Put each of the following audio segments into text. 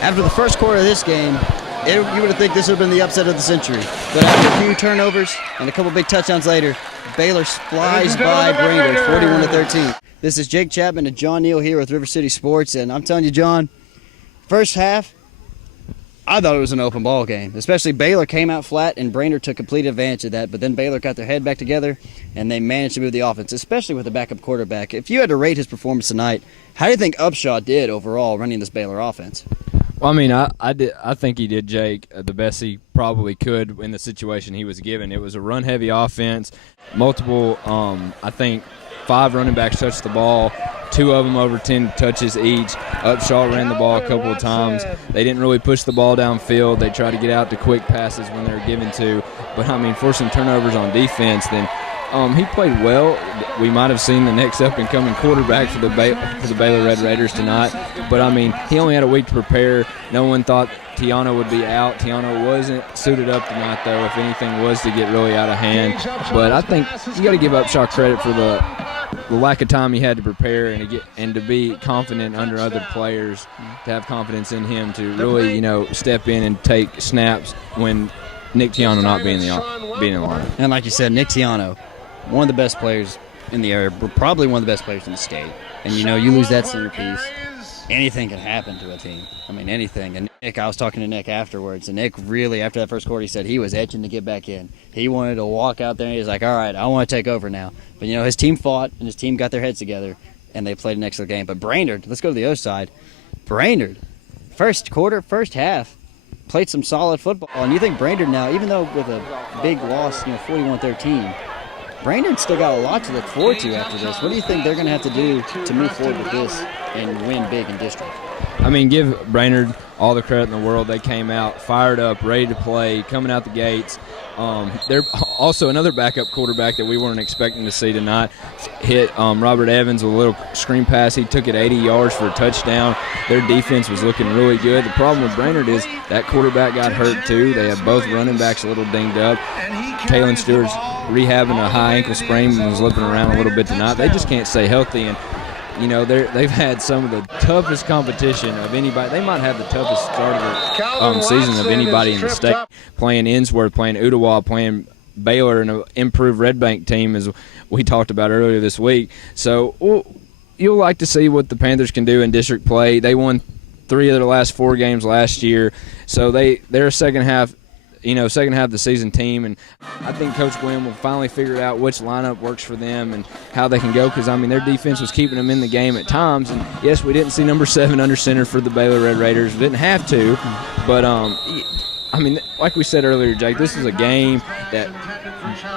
After the first quarter of this game, you would have think this would have been the upset of the century. But after a few turnovers and a couple big touchdowns later, Baylor flies by Brainerd 41-13. This is Jake Chapman and John Neal here with River City Sports, and I'm telling you, John, first half, I thought it was an open ball game. Especially Baylor came out flat, and Brainerd took complete advantage of that. But then Baylor got their head back together, and they managed to move the offense, especially with the backup quarterback. If you had to rate his performance tonight, how do you think Upshaw did overall running this Baylor offense? Well, I mean, I think he did, Jake, the best he probably could in the situation he was given. It was a run-heavy offense. Multiple, I think, 5 running backs touched the ball. 2 of them over 10 touches each. Upshaw ran the ball a couple of times. They didn't really push the ball downfield. They tried to get out to quick passes when they were given to. But, I mean, for some turnovers on defense, then he played well. We might have seen the next up-and-coming quarterback for the Baylor Red Raiders tonight. But, I mean, he only had a week to prepare. No one thought Tiano would be out. Tiano wasn't suited up tonight, though, if anything was to get really out of hand. But I think you got to give Upshaw credit for the lack of time he had to prepare and to be confident under other players, to have confidence in him to really, step in and take snaps when Nick Tiano not being in the lineup. And like you said, Nick Tiano, one of the best players in the area, probably one of the best players in the state. And, you lose that centerpiece, anything can happen to a team. I mean, anything. And Nick, I was talking to Nick afterwards, and Nick really, after that first quarter, he said he was itching to get back in. He wanted to walk out there, and he was like, all right, I want to take over now. But, his team fought, and his team got their heads together, and they played an excellent game. But Brainerd, let's go to the other side. Brainerd, first quarter, first half, played some solid football. And you think Brainerd now, even though with a big loss, 41-13, Brainerd still got a lot to look forward to after this. What do you think they're going to have to do to move forward with this and win big in district? I mean, give Brainerd all the credit in the world. They came out fired up, ready to play, coming out the gates. They're also another backup quarterback that we weren't expecting to see tonight. Hit Robert Evans with a little screen pass. He took it 80 yards for a touchdown. Their defense was looking really good. The problem with Brainerd is that quarterback got hurt too. They have both running backs a little dinged up. Taylon Stewart's rehabbing a high ankle sprain and was limping around a little bit tonight. They just can't stay healthy. And they've had some of the toughest competition of anybody. They might have the toughest start of the season of anybody in the state. Playing Innsworth, playing Ottawa, playing Baylor, and an improved Red Bank team, as we talked about earlier this week. So you'll like to see what the Panthers can do in district play. They won 3 of their last 4 games last year, so they're a second half of the season team, and I think Coach Glenn will finally figure out which lineup works for them and how they can go, because, their defense was keeping them in the game at times. And, yes, we didn't see number 7 under center for the Baylor Red Raiders. We didn't have to, but, like we said earlier, Jake, this is a game that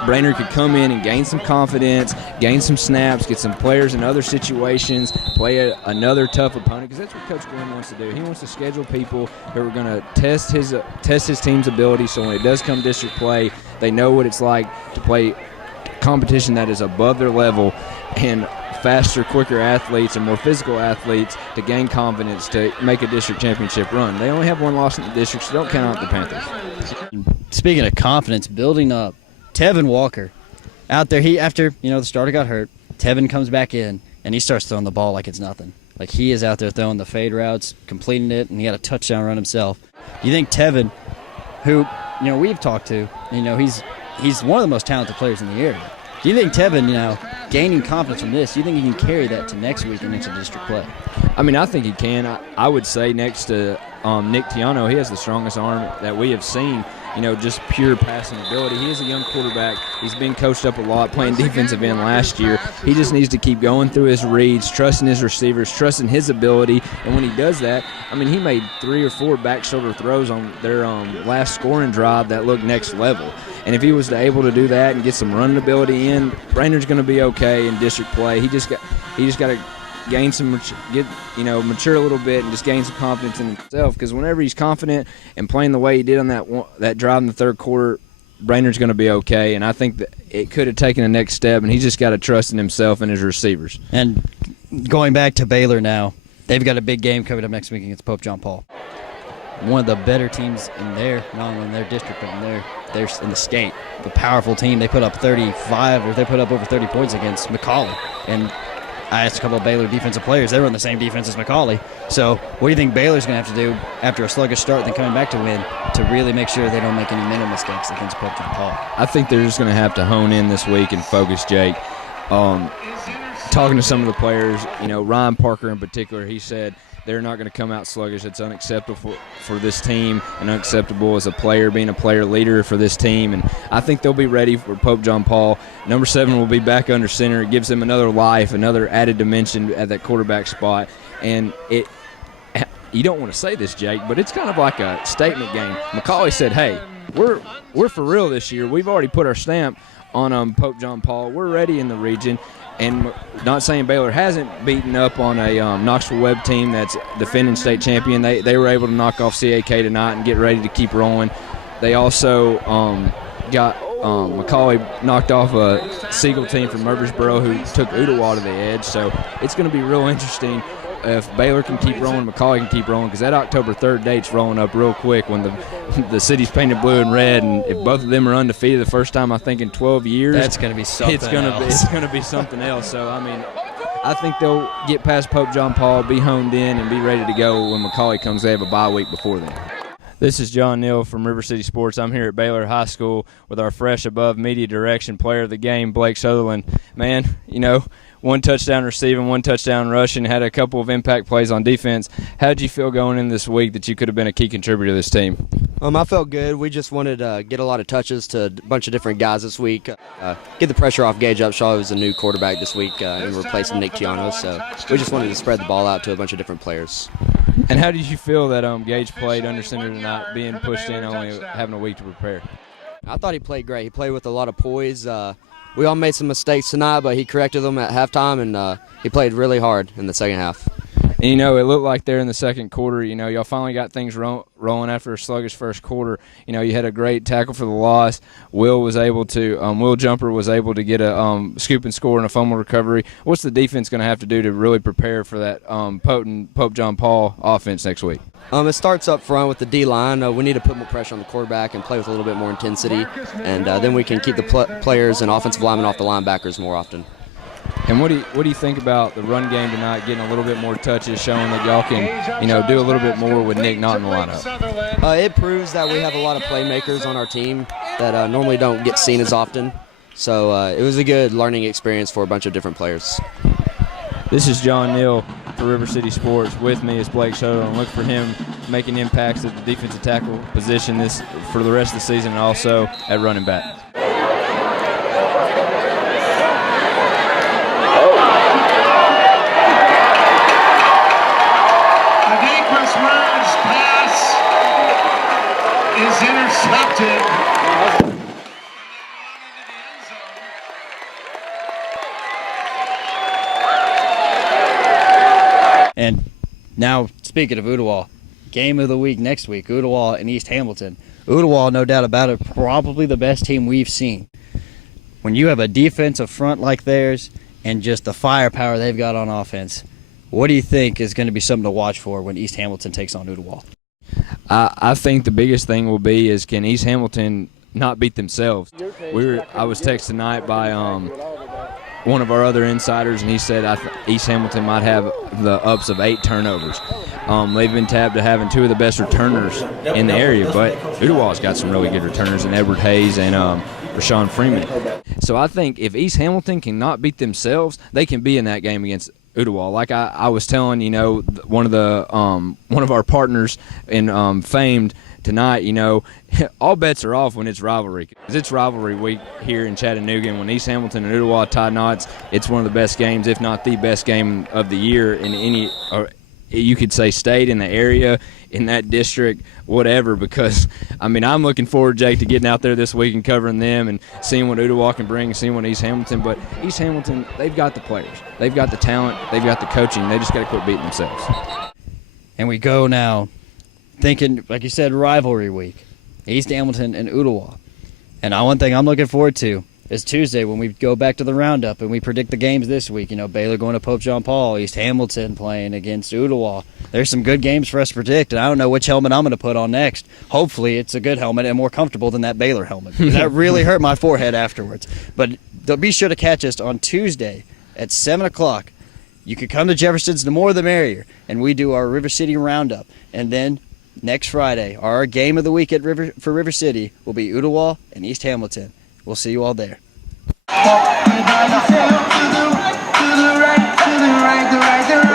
Brainerd could come in and gain some confidence, gain some snaps, get some players in other situations, play another tough opponent, because that's what Coach Glenn wants to do. He wants to schedule people who are going to test his team's ability, so when it does come district play, they know what it's like to play competition that is above their level, and faster, quicker athletes and more physical athletes to gain confidence to make a district championship run. They only have 1 loss in the district, so don't count out the Panthers. Speaking of confidence, building up, Tevin Walker out there, after the starter got hurt, Tevin comes back in, and he starts throwing the ball like it's nothing. Like, he is out there throwing the fade routes, completing it, and he had a touchdown run himself. Do you think Tevin, who, we've talked to, he's one of the most talented players in the area. Do you think Tevin, gaining confidence from this, do you think he can carry that to next week and into district play? I think he can. I would say next to Nick Tiano, he has the strongest arm that we have seen. Just pure passing ability. He is a young quarterback. He's been coached up a lot, playing defensive end last year. He just needs to keep going through his reads, trusting his receivers, trusting his ability. And when he does that, he made 3 or 4 back shoulder throws on their last scoring drive that looked next level. And if he was able to do that and get some running ability in, Brainerd's going to be okay in district play. He just got to gain some, mature a little bit and just gain some confidence in himself, because whenever he's confident and playing the way he did on that drive in the third quarter, Brainerd's going to be okay. And I think that it could have taken a next step, and he's just got to trust in himself and his receivers. And going back to Baylor now, they've got a big game coming up next week against Pope John Paul. One of the better teams not only in their district, but they're in the state. The powerful team. They put up 35, or they put up over 30 points against McCollum. And I asked a couple of Baylor defensive players. They were on the same defense as McCauley. So what do you think Baylor's going to have to do after a sluggish start, then coming back to win, to really make sure they don't make any mental mistakes against Pope John Paul? I think they're just going to have to hone in this week and focus, Jake. Talking to some of the players, Ryan Parker in particular, he said they're not going to come out sluggish. It's unacceptable for this team and unacceptable as a player, being a player leader for this team. And I think they'll be ready for Pope John Paul. Number 7 will be back under center. It gives them another life, another added dimension at that quarterback spot. And you don't want to say this, Jake, but it's kind of like a statement game. McCauley said, hey, we're for real this year. We've already put our stamp on Pope John Paul. We're ready in the region. And not saying Baylor hasn't beaten up on a Knoxville Webb team that's defending state champion. They were able to knock off CAK tonight and get ready to keep rolling. They also got McCauley knocked off a Siegel team from Murfreesboro who took Ottawa to the edge. So it's going to be real interesting if Baylor can keep rolling, McCauley can keep rolling, because that October 3rd date's rolling up real quick when the city's painted blue and red, and if both of them are undefeated the first time I think in 12 years, that's going to be something. It's going to be something else. So I think they'll get past Pope John Paul, be honed in, and be ready to go when McCauley comes. They have a bye week before then. This is John Neal from River City Sports. I'm here at Baylor High School with our fresh above media direction player of the game, Blake Sutherland. Man, 1 touchdown receiving, 1 touchdown rushing, had a couple of impact plays on defense. How did you feel going in this week that you could have been a key contributor to this team? I felt good. We just wanted to get a lot of touches to a bunch of different guys this week. Get the pressure off Gage Upshaw, who's a new quarterback this week, and replacing Nick Tiano. So we just wanted to spread the ball out to a bunch of different players. And how did you feel that Gage played under center tonight, being pushed in, only having a week to prepare? I thought he played great. He played with a lot of poise. We all made some mistakes tonight, but he corrected them at halftime, and he played really hard in the second half. And, it looked like there in the second quarter, y'all finally got things rolling after a sluggish first quarter. You had a great tackle for the loss. Will Jumper was able to get a scoop and score and a fumble recovery. What's the defense going to have to do to really prepare for that potent Pope John Paul offense next week? It starts up front with the D-line. We need to put more pressure on the quarterback and play with a little bit more intensity, and then we can keep the players and offensive linemen off the linebackers more often. And what do you think about the run game tonight, getting a little bit more touches, showing that y'all can do a little bit more with Nick not in the lineup? It proves that we have a lot of playmakers on our team that normally don't get seen as often. So it was a good learning experience for a bunch of different players. This is John Neal for River City Sports. With me is Blake Sutherland. Look for him making impacts at the defensive tackle position for the rest of the season and also at running back. Is intercepted. And now, speaking of Ottawa, game of the week next week, Ottawa and East Hamilton. Ottawa, no doubt about it, probably the best team we've seen. When you have a defensive front like theirs and just the firepower they've got on offense, what do you think is going to be something to watch for when East Hamilton takes on Ottawa? I think the biggest thing will be is can East Hamilton not beat themselves. I was texted tonight by one of our other insiders, and he said East Hamilton might have the ups of 8 turnovers. They've been tabbed to having 2 of the best returners in the area, but Ottawa's got some really good returners in Edward Hayes and Rashawn Freeman. So I think if East Hamilton cannot beat themselves, they can be in that game against Ottawa. Like I was telling, one of our partners in Famed tonight, all bets are off when it's rivalry. Because it's rivalry week here in Chattanooga, and when East Hamilton and Ottawa tie knots, it's one of the best games, if not the best game of the year in any, or you could say state, in the area, in that district, whatever, because, I'm looking forward, Jake, to getting out there this week and covering them and seeing what Ottawa can bring and seeing what East Hamilton, but East Hamilton, they've got the players. They've got the talent. They've got the coaching. They just got to quit beating themselves. And we go now thinking, like you said, rivalry week, East Hamilton and Ottawa. And one thing I'm looking forward to is Tuesday when we go back to the roundup and we predict the games this week. Baylor going to Pope John Paul, East Hamilton playing against Ottawa. There's some good games for us to predict, and I don't know which helmet I'm going to put on next. Hopefully it's a good helmet and more comfortable than that Baylor helmet. That really hurt my forehead afterwards. But be sure to catch us on Tuesday at 7 o'clock You could come to Jefferson's, the more the merrier. And we do our River City Roundup. And then next Friday, our game of the week for River City will be Ottawa and East Hamilton. We'll see you all there. To the right, to the right, to the right, the right, the right.